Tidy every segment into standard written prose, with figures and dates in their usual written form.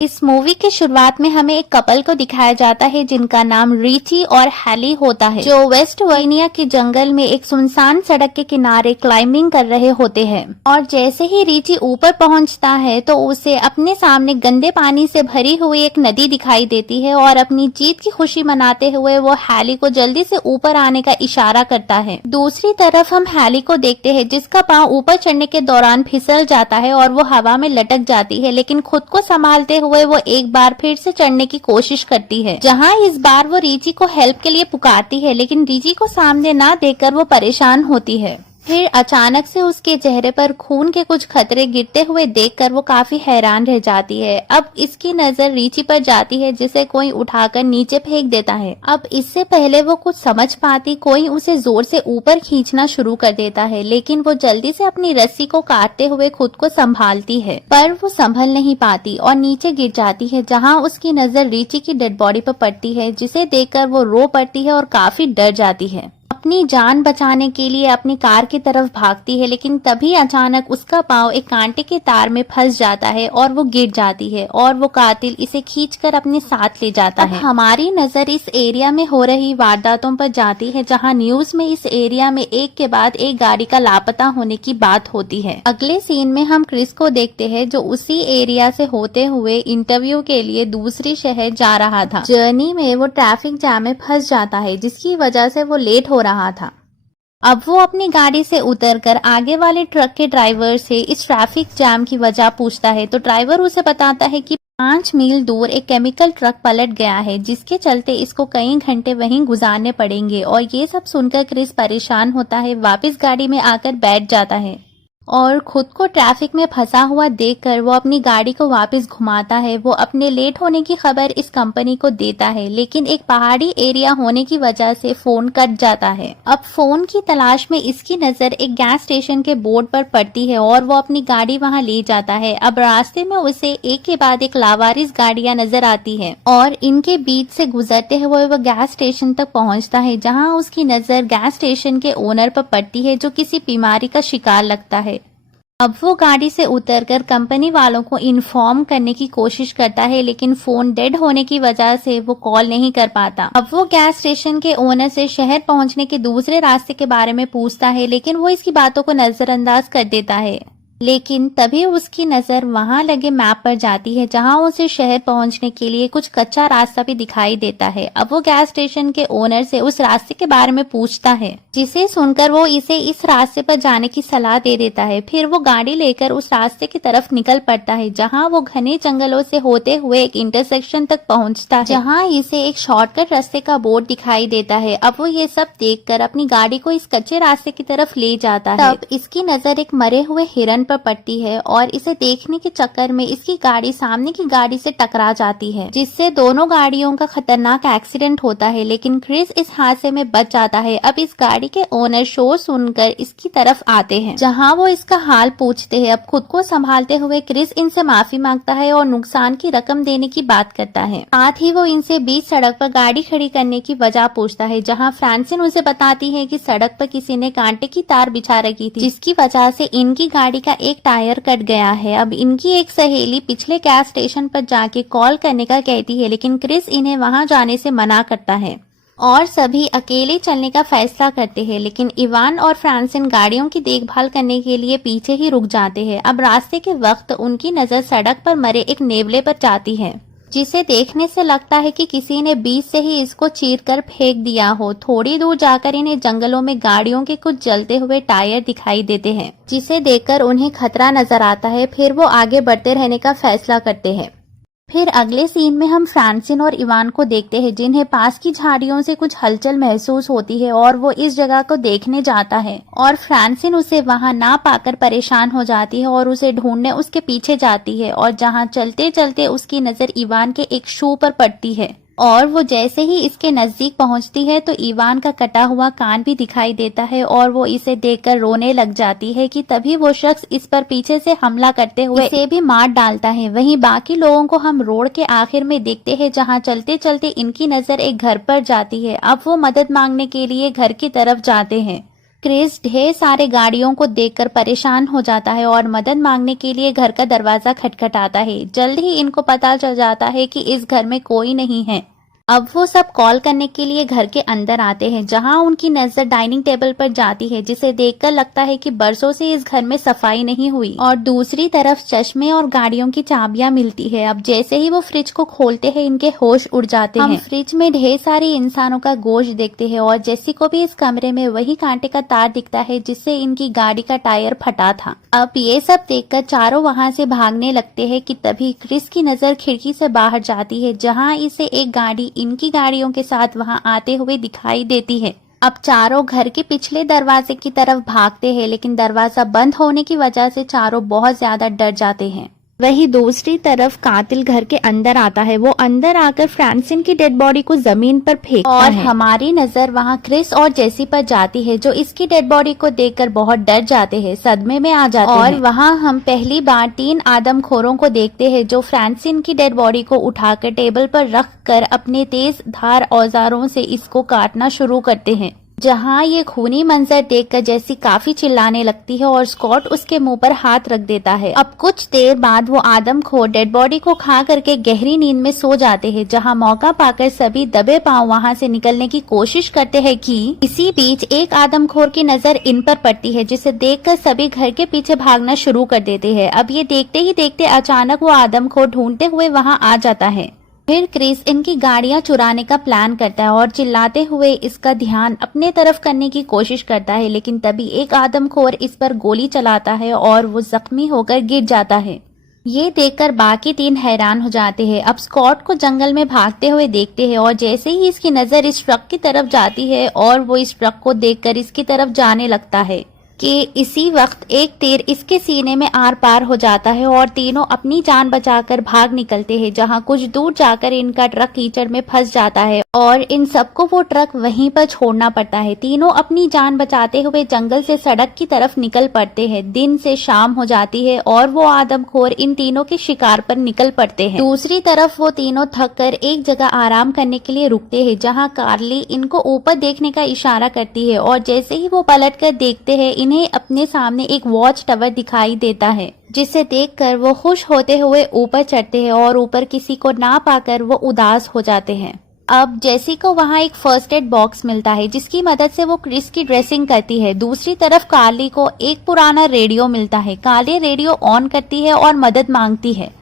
इस मूवी की शुरुआत में हमें एक कपल को दिखाया जाता है जिनका नाम रिची और हैली होता है, जो वेस्ट वर्जीनिया के जंगल में एक सुनसान सड़क के किनारे क्लाइंबिंग कर रहे होते हैं। और जैसे ही रिची ऊपर पहुंचता है तो उसे अपने सामने गंदे पानी से भरी हुई एक नदी दिखाई देती है और अपनी जीत की खुशी मनाते हुए वो हैली को जल्दी से ऊपर आने का इशारा करता है। दूसरी तरफ हम हैली को देखते हैं जिसका पांव ऊपर चढ़ने के दौरान फिसल जाता है और वो हवा में लटक जाती है, लेकिन खुद को संभालते हुए वो एक बार फिर से चढ़ने की कोशिश करती है, जहां इस बार वो रिची को हेल्प के लिए पुकारती है, लेकिन रिची को सामने ना देखकर वो परेशान होती है। फिर अचानक से उसके चेहरे पर खून के कुछ खतरे गिरते हुए देखकर वो काफी हैरान रह जाती है। अब इसकी नजर रिची पर जाती है जिसे कोई उठाकर नीचे फेंक देता है। अब इससे पहले वो कुछ समझ पाती, कोई उसे जोर से ऊपर खींचना शुरू कर देता है, लेकिन वो जल्दी से अपनी रस्सी को काटते हुए खुद को संभालती है, पर वो संभल नहीं पाती और नीचे गिर जाती है, जहाँ उसकी नजर रिची की डेड बॉडी पर पड़ती है, जिसे देखकर वो रो पड़ती है और काफी डर जाती है। अपनी जान बचाने के लिए अपनी कार की तरफ भागती है, लेकिन तभी अचानक उसका पांव एक कांटे के तार में फंस जाता है और वो गिर जाती है और वो कातिल इसे खींचकर अपने साथ ले जाता है। हमारी नजर इस एरिया में हो रही वारदातों पर जाती है, जहां न्यूज में इस एरिया में एक के बाद एक गाड़ी का लापता होने की बात होती है। अगले सीन में हम क्रिस को देखते हैं जो उसी एरिया से होते हुए इंटरव्यू के लिए दूसरी शहर जा रहा था। जर्नी में वो ट्रैफिक जाम में फंस जाता है, जिसकी वजह से वो लेट हो रहा था। अब वो अपनी गाड़ी से उतरकर आगे वाले ट्रक के ड्राइवर से इस ट्रैफिक जैम की वजह पूछता है, तो ड्राइवर उसे बताता है कि 5 मील दूर एक केमिकल ट्रक पलट गया है, जिसके चलते इसको कई घंटे वहीं गुजारने पड़ेंगे। और ये सब सुनकर क्रिस परेशान होता है, वापस गाड़ी में आकर बैठ जाता है और खुद को ट्रैफिक में फंसा हुआ देखकर वो अपनी गाड़ी को वापस घुमाता है। वो अपने लेट होने की खबर इस कंपनी को देता है, लेकिन एक पहाड़ी एरिया होने की वजह से फोन कट जाता है। अब फोन की तलाश में इसकी नजर एक गैस स्टेशन के बोर्ड पर पड़ती है और वो अपनी गाड़ी वहां ले जाता है। अब रास्ते में उसे एक के बाद एक लावारिस गाड़ियां नजर आती है और इनके बीच से गुजरते हुए वो गैस स्टेशन तक पहुंचता है, जहाँ उसकी नजर गैस स्टेशन के ओनर पर पड़ती है जो किसी बीमारी का शिकार लगता है। अब वो गाड़ी से उतरकर कंपनी वालों को इन्फॉर्म करने की कोशिश करता है, लेकिन फोन डेड होने की वजह से वो कॉल नहीं कर पाता। अब वो गैस स्टेशन के ओनर से शहर पहुंचने के दूसरे रास्ते के बारे में पूछता है, लेकिन वो इसकी बातों को नजरअंदाज कर देता है। लेकिन तभी उसकी नजर वहां लगे मैप पर जाती है, जहां उसे शहर पहुंचने के लिए कुछ कच्चा रास्ता भी दिखाई देता है। अब वो गैस स्टेशन के ओनर से उस रास्ते के बारे में पूछता है, जिसे सुनकर वो इसे इस रास्ते पर जाने की सलाह दे देता है। फिर वो गाड़ी लेकर उस रास्ते की तरफ निकल पड़ता है, जहां वो घने जंगलों से होते हुए एक इंटरसेक्शन तक पहुंचता है, जहां इसे एक शॉर्टकट रास्ते का बोर्ड दिखाई देता है। अब वो ये सब देखकर अपनी गाड़ी को इस कच्चे रास्ते की तरफ ले जाता है। तब इसकी नजर एक मरे हुए हिरन पर पड़ती है और इसे देखने के चक्कर में इसकी गाड़ी सामने की गाड़ी से टकरा जाती है, जिससे दोनों गाड़ियों का खतरनाक एक्सीडेंट होता है। लेकिन क्रिस इस हादसे में बच जाता है। अब इस गाड़ी के ओनर शोर सुनकर इसकी तरफ आते हैं, जहां वो इसका हाल पूछते हैं। अब खुद को संभालते हुए क्रिस इनसे माफी मांगता है और नुकसान की रकम देने की बात करता है। साथ ही वो इनसे बीच सड़क पर गाड़ी खड़ी करने की वजह पूछता है, जहां फ्रांसिन उसे बताती है कि सड़क पर किसी ने कांटे की तार बिछा रखी थी, जिसकी वजह से इनकी गाड़ी का एक टायर कट गया है। अब इनकी एक सहेली पिछले गैस स्टेशन पर जाके कॉल करने का कहती है, लेकिन क्रिस इन्हें वहां जाने से मना करता है और सभी अकेले चलने का फैसला करते हैं। लेकिन इवान और फ्रांसिन गाड़ियों की देखभाल करने के लिए पीछे ही रुक जाते हैं। अब रास्ते के वक्त उनकी नजर सड़क पर मरे एक नेवले पर जाती है, जिसे देखने से लगता है कि किसी ने बीच से ही इसको चीरकर फेंक दिया हो। थोड़ी दूर जाकर इन्हें जंगलों में गाड़ियों के कुछ जलते हुए टायर दिखाई देते हैं, जिसे देखकर उन्हें खतरा नजर आता है। फिर वो आगे बढ़ते रहने का फैसला करते हैं। फिर अगले सीन में हम फ्रांसिन और इवान को देखते हैं, जिन्हें पास की झाड़ियों से कुछ हलचल महसूस होती है और वो इस जगह को देखने जाता है। और फ्रांसिन उसे वहां ना पाकर परेशान हो जाती है और उसे ढूंढने उसके पीछे जाती है, और जहां चलते चलते उसकी नजर इवान के एक शू पर पड़ती है। और वो जैसे ही इसके नजदीक पहुंचती है तो इवान का कटा हुआ कान भी दिखाई देता है और वो इसे देखकर रोने लग जाती है कि तभी वो शख्स इस पर पीछे से हमला करते हुए इसे भी मार डालता है। वहीं बाकी लोगों को हम रोड के आखिर में देखते हैं, जहां चलते चलते इनकी नजर एक घर पर जाती है। अब वो मदद मांगने के लिए घर की तरफ जाते हैं। क्रिस ढेर सारे गाड़ियों को देखकर परेशान हो जाता है और मदद मांगने के लिए घर का दरवाजा खटखटाता है। जल्द ही इनको पता चल जाता है कि इस घर में कोई नहीं है। अब वो सब कॉल करने के लिए घर के अंदर आते हैं, जहां उनकी नजर डाइनिंग टेबल पर जाती है, जिसे देखकर लगता है कि बरसों से इस घर में सफाई नहीं हुई। और दूसरी तरफ चश्मे और गाड़ियों की चाबियां मिलती है। अब जैसे ही वो फ्रिज को खोलते हैं, इनके होश उड़ जाते हैं। फ्रिज में ढेर सारे इंसानों का गोश्त देखते हैं और जेसी को भी इस कमरे में वही कांटे का तार दिखता है जिससे इनकी गाड़ी का टायर फटा था। अब ये सब देखकर चारों वहाँ से भागने लगते हैं कि तभी क्रिस की नजर खिड़की से बाहर जाती है, जहाँ इसे एक गाड़ी इनकी गाड़ियों के साथ वहां आते हुए दिखाई देती है। अब चारों घर के पिछले दरवाजे की तरफ भागते हैं, लेकिन दरवाजा बंद होने की वजह से चारों बहुत ज्यादा डर जाते हैं। वही दूसरी तरफ कातिल घर के अंदर आता है। वो अंदर आकर फ्रांसिन की डेड बॉडी को जमीन पर फेंकता है और हमारी नजर वहाँ क्रिस और जेसी पर जाती है, जो इसकी डेड बॉडी को देखकर बहुत डर जाते हैं, सदमे में आ जाते हैं। और वहाँ हम पहली बार 3 आदमखोरों को देखते हैं जो फ्रांसिन की डेड बॉडी को उठाकर टेबल पर रख कर अपने तेज धार औजारों से इसको काटना शुरू करते हैं। जहां ये खूनी मंजर देखकर जेसी काफी चिल्लाने लगती है और स्कॉट उसके मुंह पर हाथ रख देता है। अब कुछ देर बाद वो आदमखोर डेड बॉडी को खा करके गहरी नींद में सो जाते हैं, जहां मौका पाकर सभी दबे पांव वहां से निकलने की कोशिश करते हैं कि इसी बीच एक आदमखोर की नजर इन पर पड़ती है, जिसे देखकर सभी घर के पीछे भागना शुरू कर देते हैं। अब ये देखते ही देखते अचानक वो आदमखोर ढूंढते हुए वहां आ जाता है। फिर क्रिस इनकी गाड़ियां चुराने का प्लान करता है और चिल्लाते हुए इसका ध्यान अपने तरफ करने की कोशिश करता है, लेकिन तभी एक आदमखोर इस पर गोली चलाता है और वो जख्मी होकर गिर जाता है। ये देखकर बाकी 3 हैरान हो जाते हैं। अब स्कॉट को जंगल में भागते हुए देखते हैं और जैसे ही इसकी नजर इस ट्रक की तरफ जाती है और वो इस ट्रक को देखकर इसकी तरफ जाने लगता है कि इसी वक्त एक तीर इसके सीने में आर पार हो जाता है और तीनों अपनी जान बचाकर भाग निकलते हैं, जहां कुछ दूर जाकर इनका ट्रक कीचड़ में फंस जाता है और इन सबको वो ट्रक वहीं पर छोड़ना पड़ता है। तीनों अपनी जान बचाते हुए जंगल से सड़क की तरफ निकल पड़ते हैं। दिन से शाम हो जाती है और वो आदमखोर इन तीनों के शिकार पर निकल पड़ते हैं। दूसरी तरफ वो तीनों थक कर एक जगह आराम करने के लिए रुकते हैं, जहाँ कार्ली इनको ऊपर देखने का इशारा करती है और जैसे ही वो पलट कर देखते हैं, इन्हें अपने सामने एक वॉच टावर दिखाई देता है, जिसे देखकर वो खुश होते हुए ऊपर चढ़ते हैं और ऊपर किसी को ना पाकर वो उदास हो जाते हैं। अब जेसी को वहाँ एक फर्स्ट एड बॉक्स मिलता है, जिसकी मदद से वो क्रिस की ड्रेसिंग करती है। दूसरी तरफ कार्ली को एक पुराना रेडियो मिलता है। कार्ली रेडियो ऑन करती है और मदद मांगती है,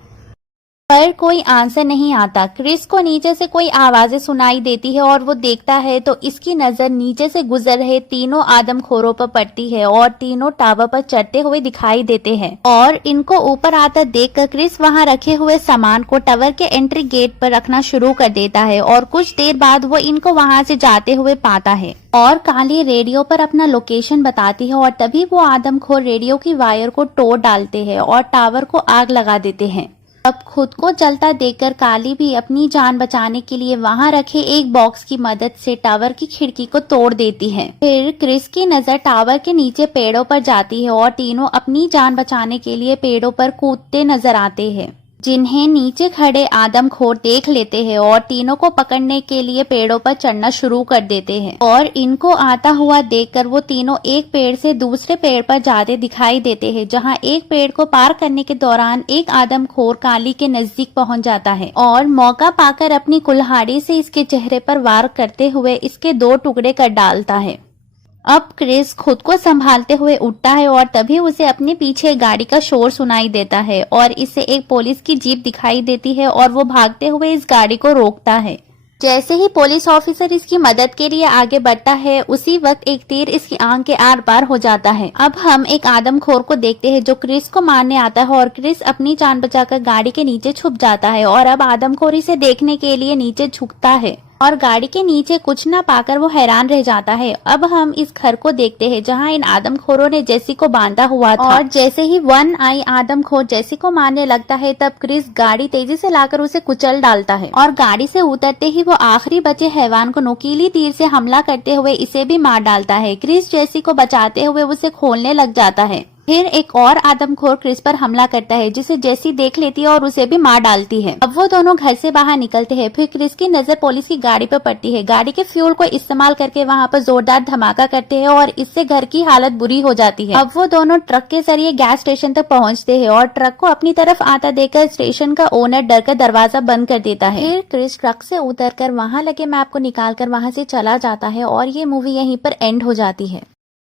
पर कोई आंसर नहीं आता। क्रिस को नीचे से कोई आवाजें सुनाई देती है और वो देखता है तो इसकी नजर नीचे से गुजर रहे तीनों आदमखोरों पर पड़ती है और तीनों टावर पर चढ़ते हुए दिखाई देते हैं और इनको ऊपर आता देखकर क्रिस वहां रखे हुए सामान को टावर के एंट्री गेट पर रखना शुरू कर देता है और कुछ देर बाद वो इनको वहां से जाते हुए पाता है और काली रेडियो पर अपना लोकेशन बताती है और तभी वो आदमखोर रेडियो की वायर को तोड़ डालते हैं और टावर को आग लगा देते हैं। अब खुद को जलता देखकर काली भी अपनी जान बचाने के लिए वहां रखे एक बॉक्स की मदद से टावर की खिड़की को तोड़ देती है। फिर क्रिस की नजर टावर के नीचे पेड़ों पर जाती है और तीनों अपनी जान बचाने के लिए पेड़ों पर कूदते नजर आते हैं, जिन्हें नीचे खड़े आदमखोर देख लेते हैं और तीनों को पकड़ने के लिए पेड़ों पर चढ़ना शुरू कर देते हैं और इनको आता हुआ देखकर वो तीनों एक पेड़ से दूसरे पेड़ पर जाते दिखाई देते हैं, जहां एक पेड़ को पार करने के दौरान एक आदमखोर काली के नजदीक पहुंच जाता है और मौका पाकर अपनी कुल्हाड़ी से इसके चेहरे पर वार करते हुए इसके 2 टुकड़े कर डालता है। अब क्रिस खुद को संभालते हुए उठता है और तभी उसे अपने पीछे गाड़ी का शोर सुनाई देता है और इसे एक पुलिस की जीप दिखाई देती है और वो भागते हुए इस गाड़ी को रोकता है। जैसे ही पुलिस ऑफिसर इसकी मदद के लिए आगे बढ़ता है, उसी वक्त एक तीर इसकी आंख के आर पार हो जाता है। अब हम एक आदमखोर को देखते हैं जो क्रिस को मारने आता है और क्रिस अपनी जान बचाकर गाड़ी के नीचे छुप जाता है और अब आदमखोर इसे देखने के लिए नीचे झुकता है और गाड़ी के नीचे कुछ न पाकर वो हैरान रह जाता है। अब हम इस घर को देखते हैं जहां इन आदमखोरों ने जेसी को बांधा हुआ था और जैसे ही वन आई आदमखोर जेसी को मारने लगता है, तब क्रिस गाड़ी तेजी से लाकर उसे कुचल डालता है और गाड़ी से उतरते ही वो आखिरी बचे हैवान को नुकीली तीर से हमला करते हुए इसे भी मार डालता है। क्रिस जेसी को बचाते हुए उसे खोलने लग जाता है फिर एक और आदमखोर क्रिस पर हमला करता है, जिसे जेसी देख लेती है और उसे भी मार डालती है। अब वो दोनों घर से बाहर निकलते हैं। फिर क्रिस की नजर पुलिस की गाड़ी पर पड़ती है। गाड़ी के फ्यूल को इस्तेमाल करके वहाँ पर जोरदार धमाका करते हैं और इससे घर की हालत बुरी हो जाती है। अब वो दोनों ट्रक के जरिए गैस स्टेशन तक पहुँचते हैं और ट्रक को अपनी तरफ आता देखकर स्टेशन का ओनर डरकर दरवाजा बंद कर देता है। फिर क्रिस ट्रक से उतरकर वहाँ लगे मैप को निकालकर वहाँ से चला जाता है और ये मूवी यहीं पर एंड हो जाती है।